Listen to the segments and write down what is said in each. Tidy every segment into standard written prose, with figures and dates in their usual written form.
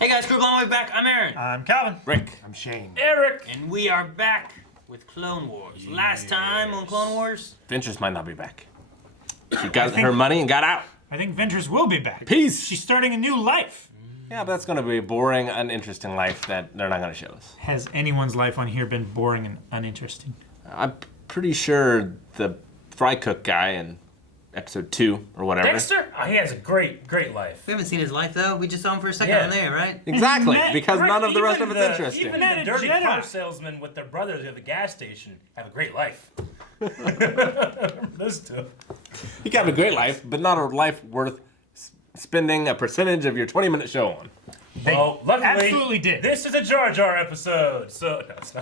Hey guys, Crew Blown, we're back. I'm Aaron. I'm Calvin. Rick. I'm Shane. Eric. And we are back with Clone Wars. Last time on Clone Wars, Ventress might not be back. She got her money and got out. I think Ventress will be back. Peace. She's starting a new life. Yeah, but that's going to be a boring, uninteresting life that they're not going to show us. Has anyone's life on here been boring and uninteresting? I'm pretty sure the fry cook guy in episode 2 or whatever. Dexter? Oh, he has a great life. we haven't seen his life though. We just saw him for a second Yeah. on there, right? Exactly, Matt, because Rick, none of the rest even of it's interesting. Even Matt, the a dirty Jedi. car salesmen with their brothers at the gas station have a great life. Those two. You can have a great life, but not a life worth spending a percentage of your 20-minute show on. Well, luckily, absolutely did. This is a Jar Jar episode, so no, it's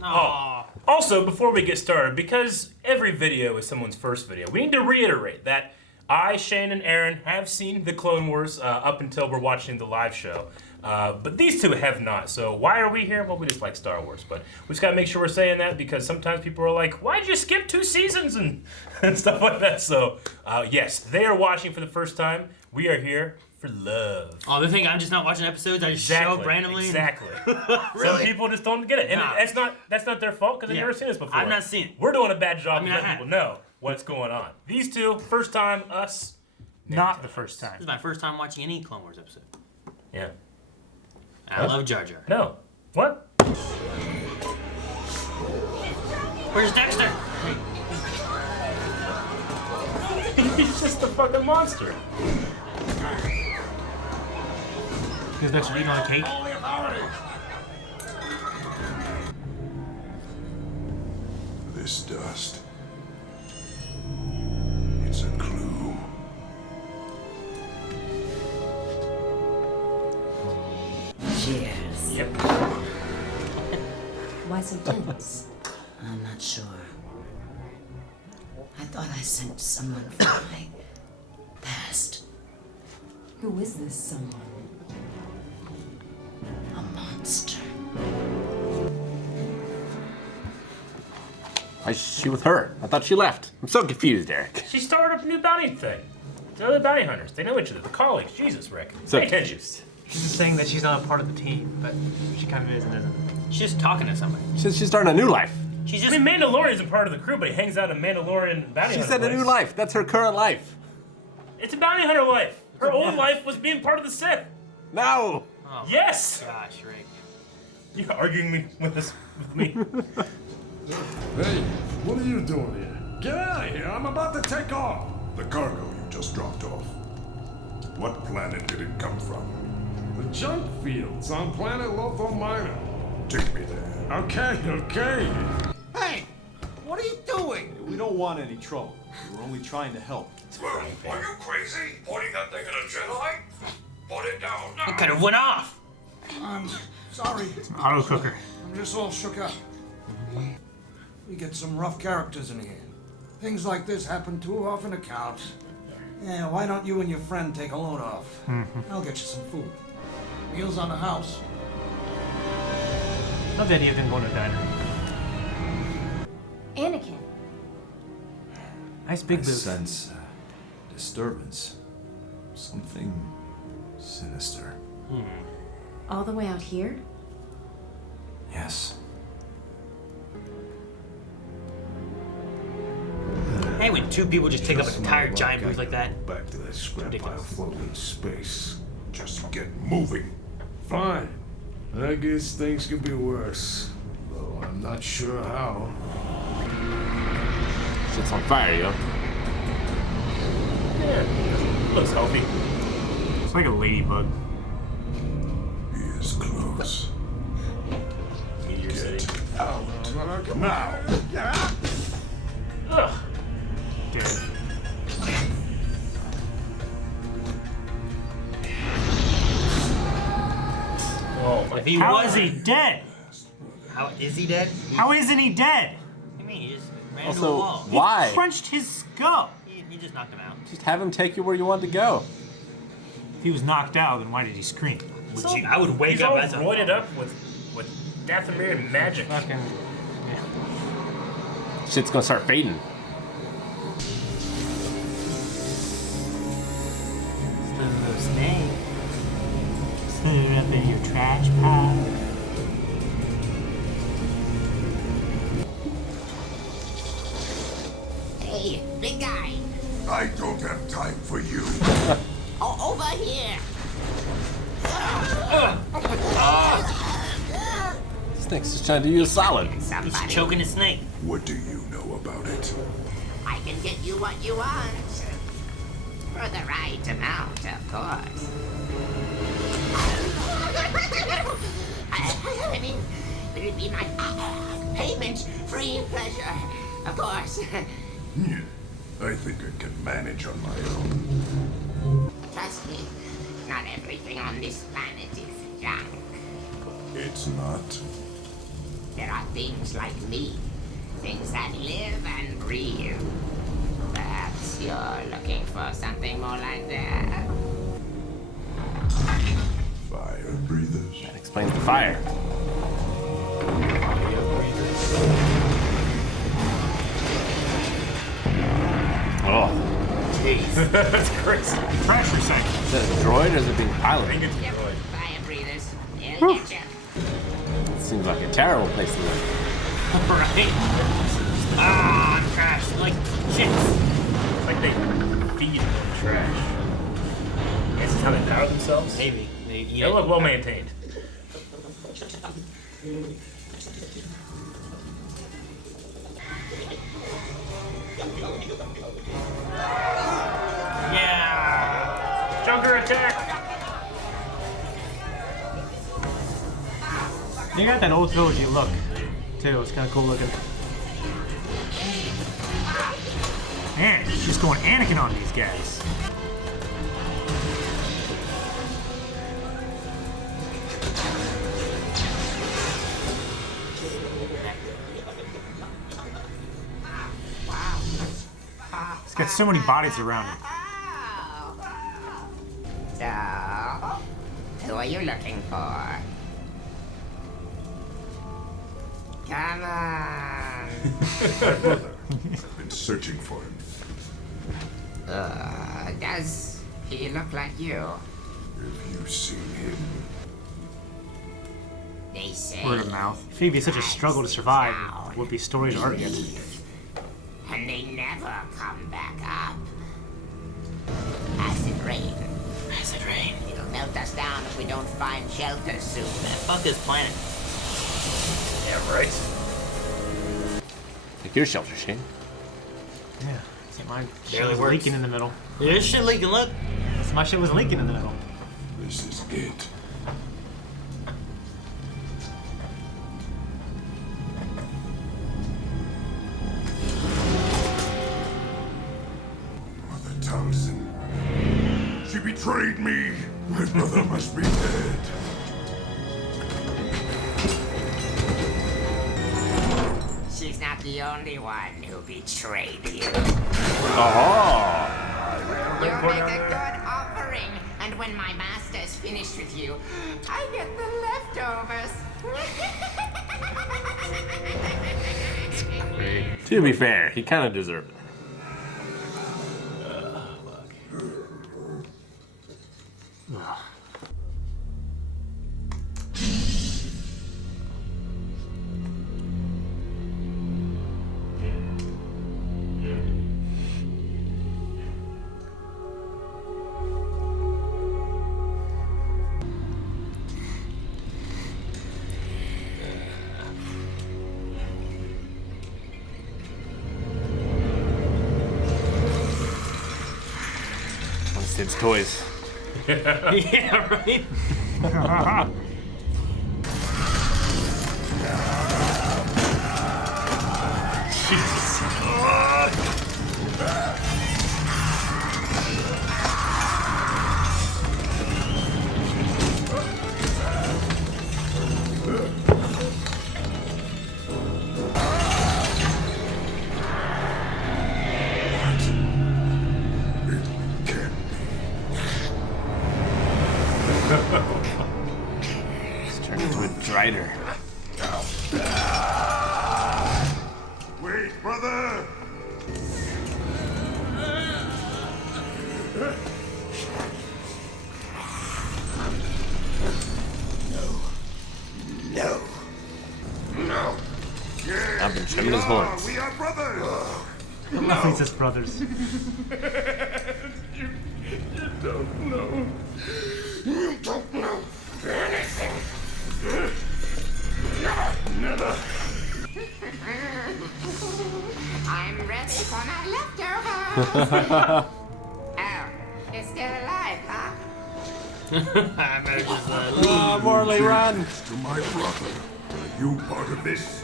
not. Also, before we get started, because every video is someone's first video, we need to reiterate that I, Shane, and Aaron have seen the Clone Wars up until we're watching the live show. But these two have not, so why are we here? Well, we just like Star Wars, but we just gotta make sure we're saying that because sometimes people are like, why'd you skip 2 seasons and stuff like that? So, yes, they are watching for the first time. We are here for love. Oh, they think I'm just not watching episodes. I just show up randomly. Exactly. Really? Some people just don't get it, and Nah. that's not their fault because they've never seen this before. I've not seen it. We're doing a bad job I letting have. people know what's going on. These two, first time, us. Not the first This time. is my first time watching any Clone Wars episode. Yeah. I love Jar Jar. No. What? Where's Dexter? He's just a fucking monster. Because that's eating on a cake. This dust. It's a clue. Cheers. Yep. Why so tense? I'm not sure. I thought I sent someone from my past. Who is this someone? A monster. Why is she with her? I thought she left. I'm so confused, Eric. She started up a new bounty thing. The other bounty hunters. They know each other. The colleagues. Jesus, Rick. So Pay attention. confused. She's just saying that she's not a part of the team, but she kind of is and isn't. She's just talking to somebody. She said she's starting a new life. She's I just. mean, Mandalorian's a part of the crew, but he hangs out in Mandalorian bounty She hunter said a place. new life. That's her current life. It's a bounty hunter life. Her old life was being part of the Sith. No. Oh, Yes. gosh, Rick. You arguing me with me? Hey, what are you doing here? Get out of here! I'm about to take off! The cargo you just dropped off. What planet did it come from? The junk fields on planet Lotho Minor. Take me there. Okay. Hey! What are you doing? We don't want any trouble. We're only trying to help. Well, are you crazy? Pointing that thing at a Jedi? Put it down now! It could have went off. I'm sorry. Auto cooker. I'm just all shook up. We get some rough characters in here. Things like this happen too often to count. Yeah, why don't you and your friend take a load off? I'll get you some food. Meals on the house. Love the idea of them going to a diner. Anakin. Nice big I booth. sense disturbance. Something sinister. All the way out here? Yes. Hey, when two people just take up an entire giant booth like that. Back to that scrap pile ridiculous. floating in space. Just get moving. Fine. I guess things could be worse. Though I'm not sure how. Shit's on fire, yo. Yeah. Looks healthy. It's like a ladybug. He is close. Meteor City. Out. Now! Ugh. Dead. Oh my. If he How was is he dead? How is he dead? How isn't he dead? What do you mean? He just ran into a Also, wall. why? Crunched his skull. He just knocked him out. Just have him take you where you want to go. If he was knocked out, then why did he scream? Would you? I would wake He's up all as a roided up with Dathomir and magic. Fucking. Shit's gonna start fading. Snake. Trash pile. Hey, big guy. I don't have time for you. Oh, over here. Snake's just trying to do you a solid. He's choking a snake. What do you know about it? I can get you what you want. For the right amount, of course. I mean, it would be my payment-free pleasure, of course. Yeah, I think I can manage on my own. Trust me, not everything on this planet is junk. It's not. There are things like me, things that live and breathe. Perhaps you're looking for something more like that. Fire breathers. That explains the fire. Oh. Jeez. That's crazy. Pressure sink. Is that a droid or is it being I piloted? think it's a droid. Fire breathers, they'll get you. Seems like a terrible place to live. Right? Ah, trash. Like chicks. Like they feed them trash. This is how they power themselves? Maybe. They eat They it. look well maintained. Yeah. Junker attack! They got that old trilogy look, too. It's kind of cool looking. Man, she's just going Anakin on these guys. He's got so many bodies around him. So, who are you looking for? Come on. My brother. I've been searching for him. Does he look like you? Have you seen him? They say. Word of mouth. Phoebe's such a struggle to survive. Whoopi's stories are get. And they never come back up. Acid rain. Acid rain. It'll melt us down if we don't find shelter soon. Man, fuck this planet. Yeah, right. Take your shelter, Shane. Yeah. See, my shit Barely was works. leaking in the middle. There's shit leaking, look. So my shit was leaking in the middle. This is it. Mother Thompson. She betrayed me. My brother must be dead. She's not the only one who betrayed you. Oh. You make a good offering, and when my master's finished with you, I get the leftovers. To be fair, he kind of deserved it. One of Sid's toys. Yeah, right? He's turned into a Drider. Wait, brother! Him and his horns. We are brothers. He's just brothers. You don't know. You don't know anything. Never. I'm ready for my leftovers. Oh, it's still alive, huh? Oh, Morley, run! To my brother. Are you part of this?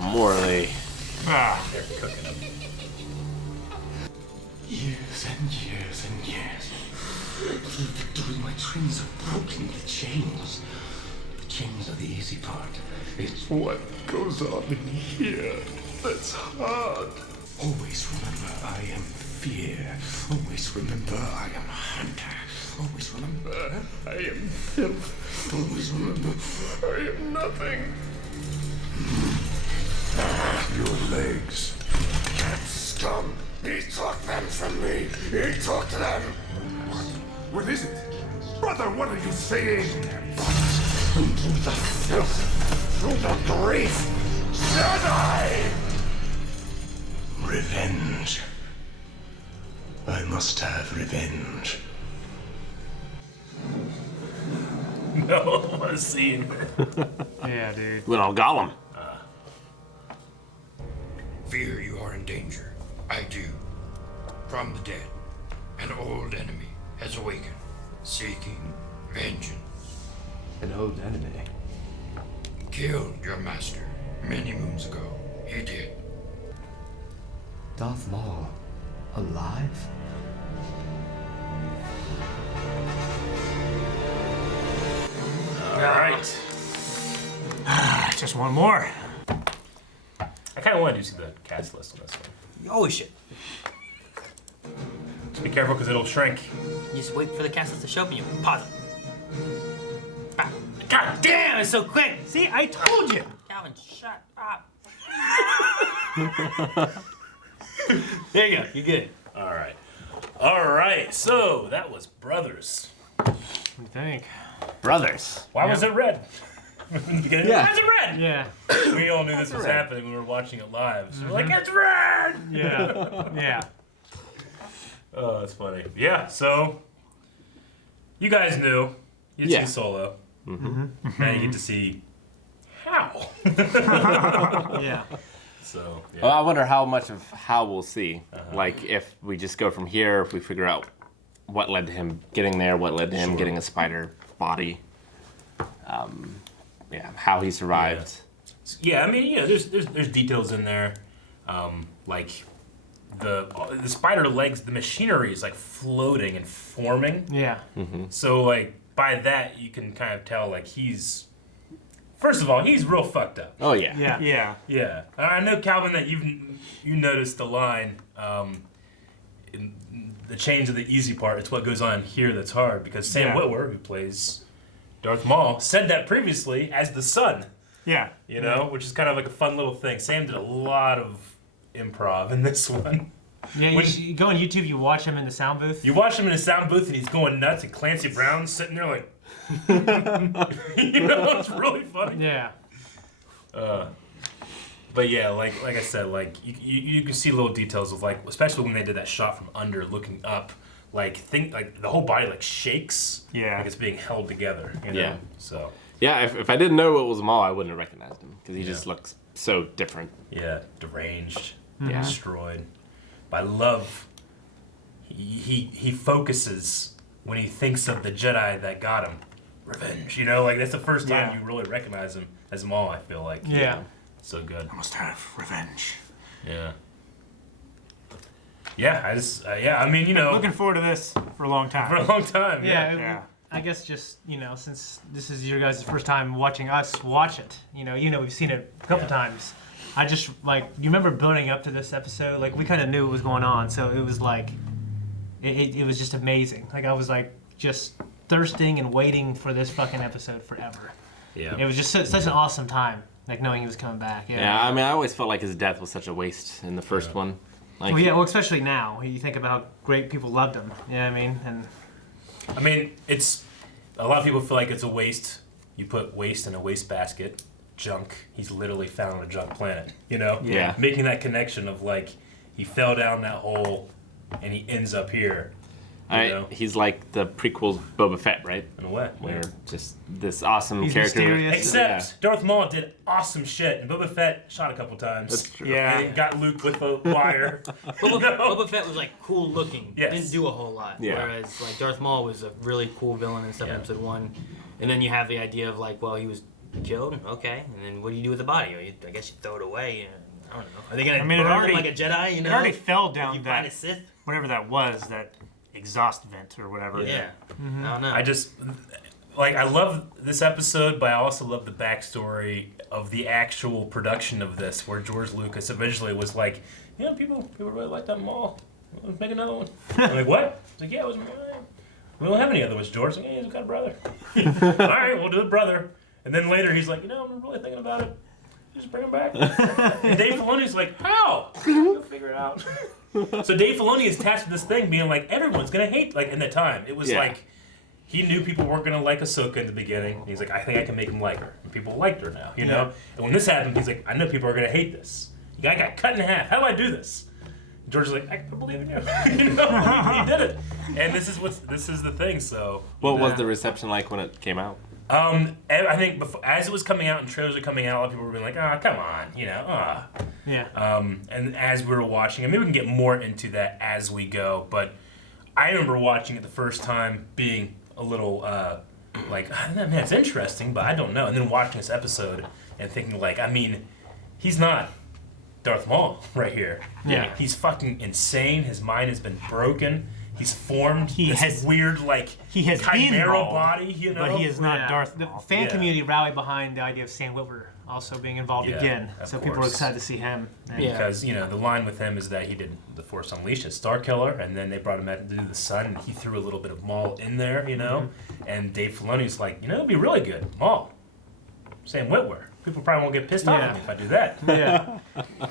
Morley. They're cooking him. Years and years and years. Through victory, my dreams have broken the chains. The chains are the easy part. It's What goes on in here? That's hard. always remember I am fear. Always remember I am hunter. Always remember I am filth. Always remember I am nothing. Your legs. That scum. He took them from me. He took them. What is it? Brother, what are you saying? through the filth, Through the grief. Jedi! revenge. I must have revenge. No, what a scene. Yeah, dude. Went all Gollum. Fear you are in danger. I do. From the dead, an old enemy has awakened, seeking vengeance. An old enemy. Killed your master many moons ago. He did. Darth Maul. Alive? All right. Just one more. I kind of wanted to see the cast list on this one. You always should. Just be careful because it'll shrink. You just wait for the cast list to show up and you pause it. Ah, God damn, it's so quick! See, I told you. Calvin, shut up. There you go, you're good. All right. All right, so that was Brothers. What do you think? Brothers. Why was it red? In the beginning, Yeah. why is it red? Yeah. We all knew this was happening when we were watching it live. So we're like, it's red! Yeah. Yeah. Oh, that's funny. Yeah, so you guys knew. You'd Yeah. see Solo. Mm-hmm. Now you get to see how. Yeah. So, yeah. Well, I wonder how much of how we'll see. Like, if we just go from here, if we figure out what led to him getting there, what led to him getting a spider body. Yeah, how he survived. Yeah, I mean, you know, there's details in there, like the spider legs, the machinery is like floating and forming. Yeah. So like by that you can kind of tell like he's, first of all, he's real fucked up. Oh yeah. Yeah. Yeah. Yeah, I know, Calvin, that you noticed the line, in the change of the easy part. It's what goes on here that's hard, because Sam Yeah. Witwer, who plays Darth Maul, said that previously as the son. Yeah. You know, which is kind of like a fun little thing. Sam did a lot of improv in this one. Yeah, you go on YouTube, you watch him in the sound booth. You watch him in a sound booth and he's going nuts, and Clancy Brown's sitting there like, you know, it's really funny. Yeah. But yeah, like I said, like you can see little details of like, especially when they did that shot from under looking up, like the whole body like shakes. Yeah. Like it's being held together. You know? Yeah. So. Yeah, if I didn't know it was Maul, I wouldn't have recognized him because he just looks so different. Yeah, deranged, Yeah. destroyed. But I love. He focuses when he thinks of the Jedi that got him. Revenge, you know, like that's the first time you really recognize him as Maul. I feel like. Yeah. So good. I must have revenge. Yeah. Yeah, I just I mean, you know, Looking forward to this for a long time. for a long time. Yeah. Yeah. I guess just, you know, since this is your guys' first time watching us watch it, you know, we've seen it a couple times. I just, like, you remember building up to this episode? Like, we kind of knew what was going on, so it was like, it was just amazing. Like, I was, like, just thirsting and waiting for this fucking episode forever. Yeah. It was just such an awesome time, like, knowing he was coming back. Yeah, I mean, I always felt like his death was such a waste in the first one. Like, Well, yeah, well, especially now. You think about how great people loved him. You know what I mean? And I mean, it's a lot of people feel like it's a waste you put waste in a wastebasket, junk, he's literally found on a junk planet, you know? Yeah. Making that connection of like, he fell down that hole and he ends up here. You know? He's like the prequel Boba Fett, right? In a way. Where just this awesome He's character. mysterious. Except Darth Maul did awesome shit, and Boba Fett shot a couple times. That's true. Yeah. And got Luke with a wire. Boba Fett was like cool looking. Yes. Didn't do a whole lot. Yeah. Whereas like Darth Maul was a really cool villain and stuff in episode 1. And then you have the idea of like, well, he was killed, okay. And then what do you do with the body? I guess you throw it away. I don't know. Are they gonna burn him like a Jedi? You know, it already fell down you that find a Sith. whatever that was, that exhaust vent or whatever. Yeah. I don't know. I just like I love this episode, but I also love the backstory of the actual production of this, where George Lucas eventually was like, you know, people really like that Maul. Let's make another one. I'm like, what? He's like, yeah, it was mine. We don't have any other ones, George. I'm like, yeah, he's got a brother. All right, we'll do a brother. And then later he's like, you know, I'm really thinking about it. Just bring him back. And Dave Filoni's like, how? You'll figure it out. So Dave Filoni is tasked with this thing being like, everyone's going to hate, like, in the time. It was like, he knew people weren't going to like Ahsoka in the beginning. And he's like, I think I can make them like her. And people liked her now, you know? And when this happened, he's like, I know people are going to hate this. I got cut in half. How do I do this? And George is like, I believe in you. You know? He did it. And this is the thing, so. What was the reception like when it came out? I think before, as it was coming out and trailers were coming out, a lot of people were being like, "Oh, come on," you know. Yeah. And as we were watching, and maybe we can get more into that as we go. But I remember watching it the first time, being a little like, man, it's interesting, but I don't know. And then watching this episode and thinking, like, I mean, he's not Darth Maul right here. Yeah. He's fucking insane. His mind has been broken. He's formed this has weird, like, he has chimera been Maul, body, you know? but he is not Darth. The fan Yeah. community rallied behind the idea of Sam Witwer also being involved again, of so people are course. excited to see him. And Because, you know, the line with him is that he did The Force Unleashed as Star Killer, and then they brought him out to do The Sun, and he threw a little bit of Maul in there, you know? And Dave Filoni's like, you know, it'd be really good. Maul. Sam Witwer. People probably won't get pissed off at me if I do that. Yeah.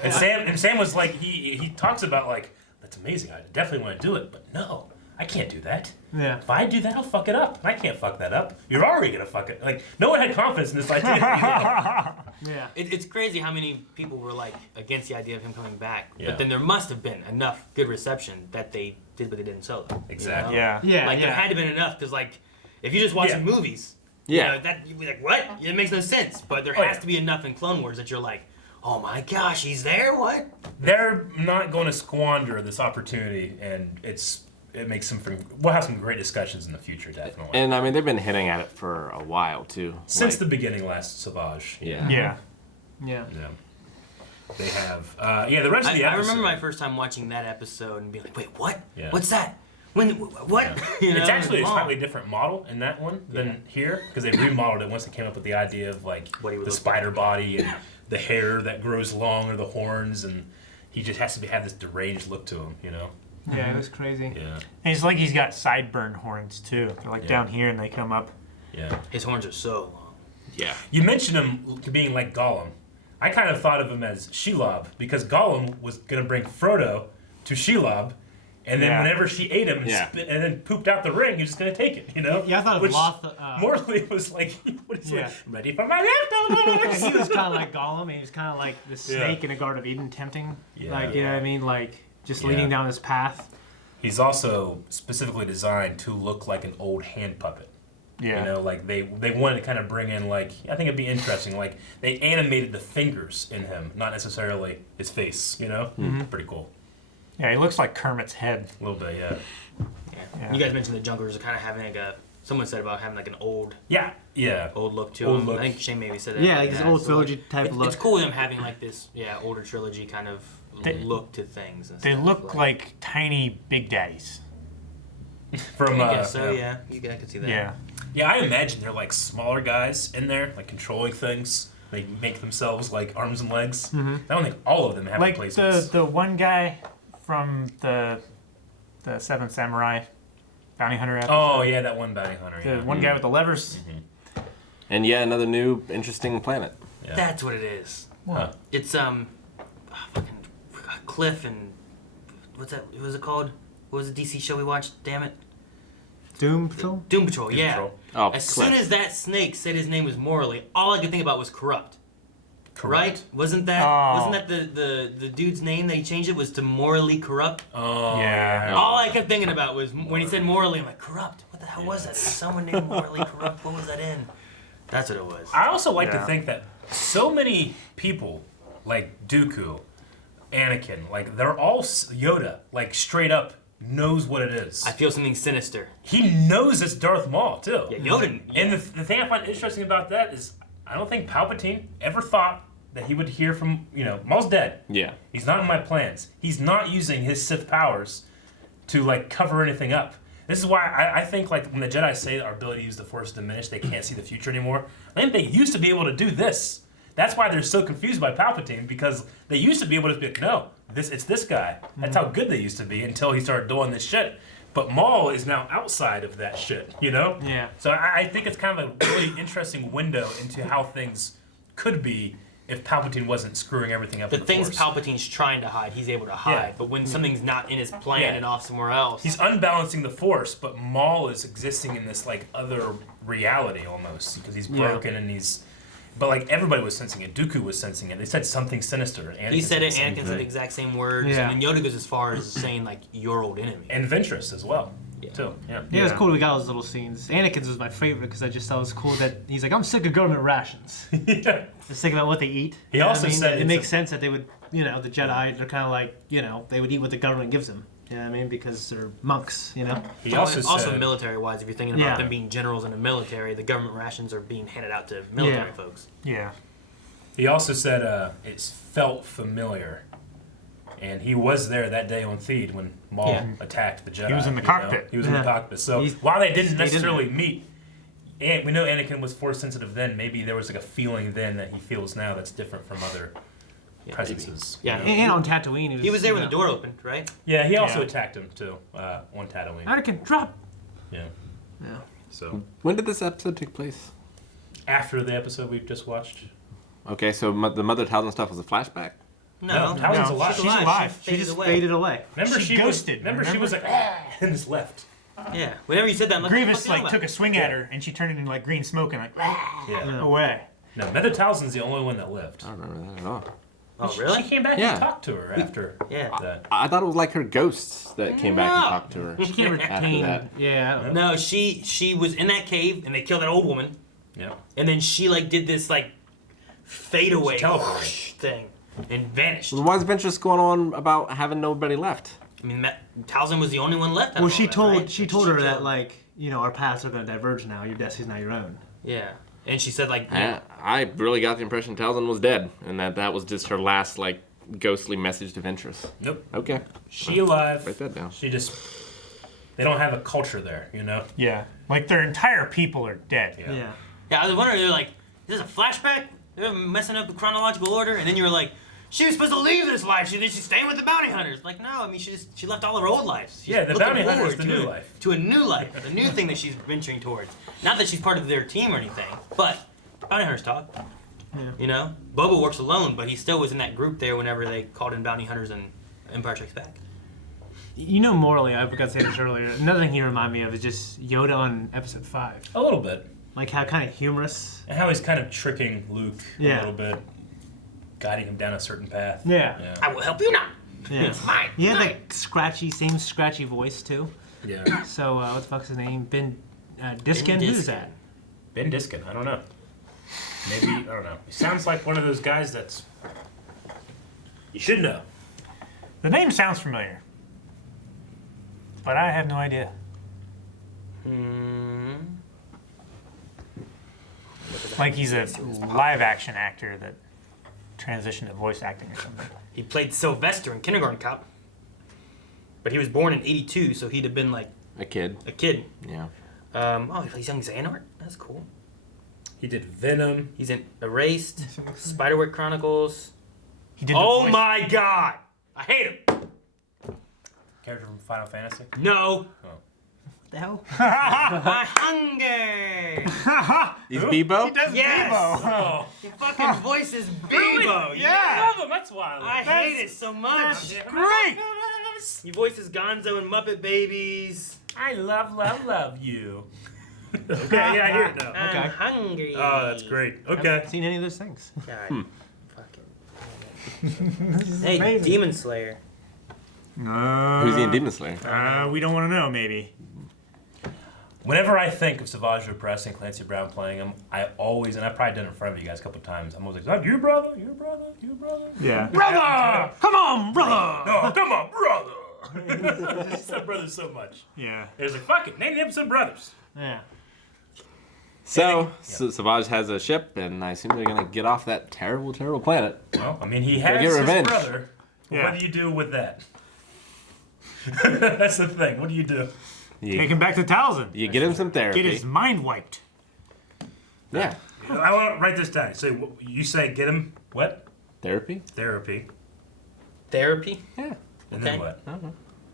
And Sam was like, he talks about, like, that's amazing. I definitely want to do it, but no. I can't do that. Yeah. If I do that, I'll fuck it up. I can't fuck that up. You're already gonna fuck it. Like, no one had confidence in this idea. Yeah. It's crazy how many people were like against the idea of him coming back. Yeah. But then there must have been enough good reception that they did what they did in Solo. Exactly. You know? Yeah. Like there had to have been enough because like if you just watch the movies, you know, that you'd be like, what? It makes no sense. But there has to be enough in Clone Wars that you're like, oh my gosh, he's there. What? They're not going to squander this opportunity, and it makes them. We'll have some great discussions in the future, definitely. And I mean, they've been hinting at it for a while too. Since the beginning, last Savage. Yeah. Yeah. Yeah. They have. The rest of the episode. I remember my first time watching that episode and being like, wait, what? Yeah. What's that? When? What? Yeah. You know, It's actually a Mom. slightly different model in that one than here, because they remodeled it once they came up with the idea of like the spider body and the hair that grows long or the horns, and he just has to have this deranged look to him, you know. Yeah, it was crazy. Yeah. And it's like he's got sideburn horns too. They're like down here and they come up. Yeah. His horns are so long. Yeah. You mentioned him being like Gollum. I kind of thought of him as Shelob, because Gollum was going to bring Frodo to Shelob, and then whenever she ate him and, and then pooped out the ring, he was just going to take it, you know? Yeah, I thought of Which Loth. Morley was like, what is it? Ready for my leftovers. He was kind of like Gollum. He was kind of like the snake in a Garden of Eden tempting. Like, you know what I mean? Like, just leading down this path. He's also specifically designed to look like an old hand puppet. Yeah. You know, like they wanted to kind of bring in, like, I think it'd be interesting, like they animated the fingers in him, not necessarily his face, you know? Pretty cool. Yeah, he looks like Kermit's head. A little bit, yeah. You guys mentioned the Junkers are kind of having like a. Someone said about having like an old. Yeah. Old look to Old him. look. I think Shane maybe said that. Yeah, like this old trilogy type look. It's cool them having like this, older trilogy kind of look to things. And They stuff. look like tiny Big Daddies. From I guess so, yeah. I can see that. Yeah. Yeah, I imagine they're like smaller guys in there, like controlling things. They make themselves like arms and legs. I don't think all of them have Like replacements. the one guy from the Seventh Samurai bounty hunter episode. Oh yeah, that one bounty hunter. The Yeah. one guy with the levers. And yeah, another new interesting planet. Yeah. That's what it is. What? It's fucking Cliff and what's that? What was it called? What was the DC show we watched? Damn it! Doom Patrol? Doom Patrol, yeah. Patrol. Oh, as Cliff. soon as that snake said his name was Morally, all I could think about was corrupt. Right? Wasn't that the dude's name that he changed it was to Morally Corrupt? Oh, Yeah. All I kept thinking about was when he said Morally, I'm like, corrupt? What the hell was that? Someone named Morally Corrupt? What was that in? That's what it was. I also like to think that so many people, like Dooku, Anakin, like they're all Yoda, like straight up knows what it is. I feel something sinister. He knows it's Darth Maul too. Yeah, Yoda. And the thing I find interesting about that is I don't think Palpatine ever thought that he would hear from, Maul's dead. Yeah. He's not in my plans. He's not using his Sith powers to like cover anything up. This is why I think like when the Jedi say our ability to use the Force is diminished, they can't see the future anymore. I think they used to be able to do this. That's why they're so confused by Palpatine, because they used to be able to be like, no, it's this guy. That's how good they used to be until he started doing this shit. But Maul is now outside of that shit, Yeah. So I think it's kind of a really interesting window into how things could be if Palpatine wasn't screwing everything up. The in the things Force. Palpatine's trying to hide, he's able to hide. Yeah. But when something's not in his plan Yeah. and off somewhere else, He's unbalancing the Force, but Maul is existing in this like other reality almost because he's broken and he's. But like everybody was sensing it. Dooku was sensing it. They said something sinister. Anakin he said it. same Anakin said thing. the exact same words. Yeah. And then Yoda goes as far as saying like your old enemy. And Ventress as well. Too. Yeah. Yeah, it was cool we got those little scenes. Anakin's was my favorite because I just thought it was cool that he's like, I'm sick of government rations. Yeah. Just think about what they eat. He You know also what I mean? said it it's makes sense that they would, the Jedi, they're kind of like, they would eat what the government gives them. You know what I mean? Because they're monks, He also said, military-wise, if you're thinking about them being generals in the military, the government rations are being handed out to military folks. Yeah. He also said it felt familiar. And he was there that day on Theed when Maul attacked the Jedi. He was in the cockpit. He was in the cockpit. So while they didn't necessarily meet, and we know Anakin was Force sensitive then, maybe there was like a feeling then that he feels now that's different from other presences. Yeah, and on Tatooine, he was there when the door opened, right? Yeah, he also attacked him too on Tatooine. Anakin, drop! Yeah. Yeah. So when did this episode take place? After the episode we've just watched. Okay, so the Mother Talzin stuff was a flashback? No, Talzin's alive. She's alive. She just faded away. Remember She ghosted, Remember she was like, and just left. Yeah. Whenever you said that, I'm like, Grievous what the like hell took a swing at her and she turned into like green smoke and like Yeah. away. No, Mother Talzin's the only one that lived. I don't remember that at all. Oh, really? She came back Yeah. and talked to her after that. I thought it was like her ghosts that came back and talked to her. She can't after retain. that. Yeah. No, she was in that cave and they killed that old woman. Yeah. And then she like did this like fade away teleported. thing and vanished. Well, why is Ventress going on about having nobody left? I mean, Talzin was the only one left. Well, she told right? she told her that like our paths are going to diverge now. Your destiny's not your own. Yeah, and she said like. I really got the impression Talzin was dead, and that was just her last like ghostly message to Ventress. Nope. Okay. She alive. Write that down. She just. They don't have a culture there, Yeah, like their entire people are dead. Yeah. Yeah, I was wondering. They're like, is this a flashback? They're messing up the chronological order, and then you were like, she was supposed to leave this life. She's staying with the bounty hunters. Like, no, I mean, she left all her old lives. She's Yeah, the looking bounty hunter is forward the new life. To a new life, the new thing that she's venturing towards. Not that she's part of their team or anything, but bounty hunters talk. Yeah. Boba works alone, but he still was in that group there whenever they called in bounty hunters and Empire Strikes Back. Morally, I forgot to say this earlier. Another thing he reminded me of is just Yoda on Episode 5. A little bit. Like how kind of humorous. And how he's kind of tricking Luke a Yeah. little bit, guiding him down a certain path. Yeah. I will help you now. Yeah. It's mine. He had that same scratchy voice too. Yeah. So what the fuck's his name? Ben Diskin? Who's that? Ben Diskin. I don't know. Maybe, I don't know. He sounds like one of those guys that's. You should know. The name sounds familiar, but I have no idea. Like he's a live action actor that transitioned to voice acting or something. He played Sylvester in Kindergarten Cop. But he was born in '82, so he'd have been like A kid. a kid. Yeah. He plays young Xehanort. That's cool. He did Venom. He's in Erased, Spiderwick Chronicles. He did. Oh my God! I hate him. Character from Final Fantasy. No. Oh. The hell? My hunger. He's Bebo? He does Yes. Bebo. Oh. He fucking voices Bebo. Yeah. I love him. That's why I hate it so much. Great. He voices Gonzo in Muppet Babies. I love you. Okay, yeah, I hear it now. I'm hungry. Oh, that's great. Okay. Haven't seen any of those things. God. Hey, Demon Slayer. Who's he in Demon Slayer? We don't want to know, maybe. Whenever I think of Savage Opress and Clancy Brown playing him, I always, and I've probably done it in front of you guys a couple of times, I'm always like, oh, your brother? Yeah. Brother! Come on, brother! No, come on, brother! I said brothers so much. Yeah. It was like, fuck it, name the episode Brothers. Yeah. So Savage has a ship, and I assume they're gonna get off that terrible, terrible planet. Well, I mean, he Gotta has get his revenge. brother. Yeah. What do you do with that? That's the thing. What do you do? Take him back to Talzin. You get him some therapy. Get his mind wiped. Yeah. I want to write this down. So you say get him what? Therapy? Therapy. Therapy? Yeah. And then what?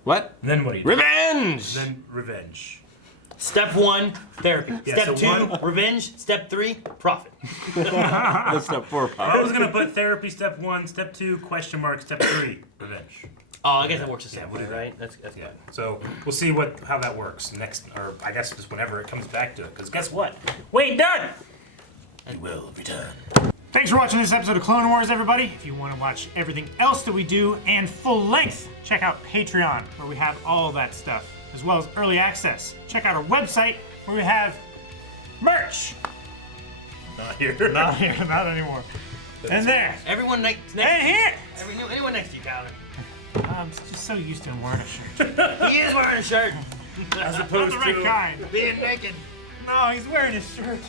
What? And then what do you do? Revenge! Then revenge. Step 1, therapy. Yeah, Step so 2, revenge. Step 3, profit. That's step 4, I was going to put therapy, step 1, step 2, question mark, step 3, revenge. Oh, I guess that works the same way, right? That's Yeah. good. So we'll see how that works next, or I guess just whenever it comes back to it. Because guess what? We ain't done! We will return. Thanks for watching this episode of Clone Wars, everybody. If you want to watch everything else that we do and full length, check out Patreon, where we have all that stuff, as well as early access. Check out our website, where we have merch. Not here. Not here, not anymore. And there. Everyone next to And here. you. Anyone next to you, Calvin. I'm just so used to him wearing a shirt. He is wearing a shirt. As Not opposed the right to kind. Being naked. No, he's wearing his shirt.